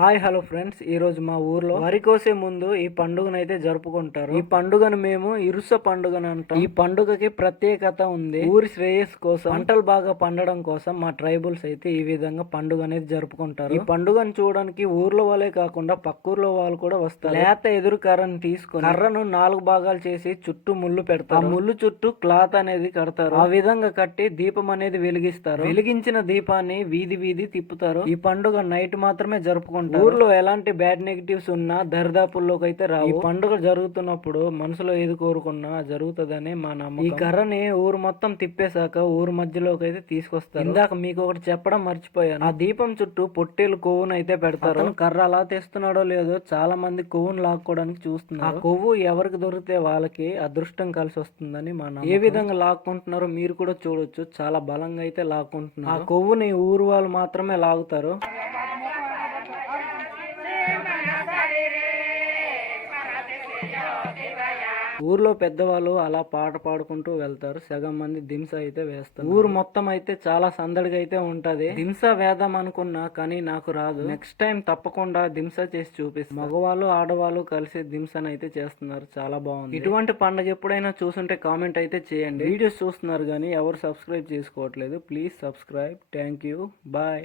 Hi hello friends. ఈ రోజు మా ఊర్లో వరి కోసే ముందు ఈ పండుగనైతే జరుపుకుంటారు. ఈ పండుగను మేము ఇరుస పండుగను అంటాం. ఈ పండుగకి ప్రత్యేకత ఉంది. ఊరి శ్రేయస్ కోసం పంటలు బాగా పండడం కోసం మా ట్రైబుల్స్ అయితే ఈ విధంగా పండుగ అనేది జరుపుకుంటారు. ఈ పండుగను చూడడానికి ఊర్లో వాళ్ళే కాకుండా పక్కూర్లో వాళ్ళు కూడా వస్తారు. లేత ఎదురు కర్రను తీసుకుని కర్రను నాలుగు భాగాలు చేసి చుట్టూ ముళ్ళు పెడతారు. ఆ ముళ్ళు చుట్టూ క్లాత్ అనేది కడతారు. ఆ విధంగా కట్టి దీపం అనేది వెలిగిస్తారు. వెలిగించిన దీపాన్ని వీధి వీధి తిప్పుతారు. ఈ పండుగ నైట్ మాత్రమే జరుపుకుంటారు. ఊర్లో ఎలాంటి బ్యాడ్ నెగిటివ్స్ ఉన్నా దరిదాపుల్లోకి అయితే రావు. ఈ పండుగ జరుగుతున్నప్పుడు మనసులో ఏది కోరుకున్నా జరుగుతుందని మా నమ్మకం. ఈ కర్రని ఊరు మొత్తం తిప్పేశాక ఊరు మధ్యలోకి అయితే తీసుకొస్తారు. ఇందాక మీకు ఒకటి చెప్పడం మర్చిపోయాను. ఆ దీపం చుట్టూ పొట్టేలు కొవ్వును అయితే పెడతారు. కర్ర అలా తెస్తున్నాడో లేదో చాలా మంది కొవ్వును లాక్కోవడానికి చూస్తున్నారు. ఆ కొవ్వు ఎవరికి దొరికితే వాళ్ళకి అదృష్టం కలిసి వస్తుందని మా నమ్మకం. ఏ విధంగా లాక్కుంటున్నారో మీరు కూడా చూడొచ్చు. చాలా బలంగా అయితే లాక్కుంటున్నారు. ఆ కొవ్వుని ఊరు వాళ్ళు మాత్రమే లాగుతారు. ఊర్లో పెద్దవాళ్ళు అలా పాట పాడుకుంటూ వెళ్తారు. సగం మంది దింస అయితే వేస్తారు. ఊరు మొత్తం అయితే చాలా సందడిగా అయితే ఉంటది. దింస వేద్దాం అనుకున్నా కానీ నాకు రాదు. నెక్స్ట్ టైం తప్పకుండా దింస చేసి చూపిస్తాను మగవాళ్ళు ఆడవాళ్ళు కలిసి దింసను అయితే చేస్తున్నారు. చాలా బాగుంది. ఇటువంటి పండుగ ఎప్పుడైనా చూసుంటే కామెంట్ అయితే చేయండి. వీడియోస్ చూస్తున్నారు కానీ ఎవరు సబ్స్క్రైబ్ చేసుకోవట్లేదు. Please subscribe thank you bye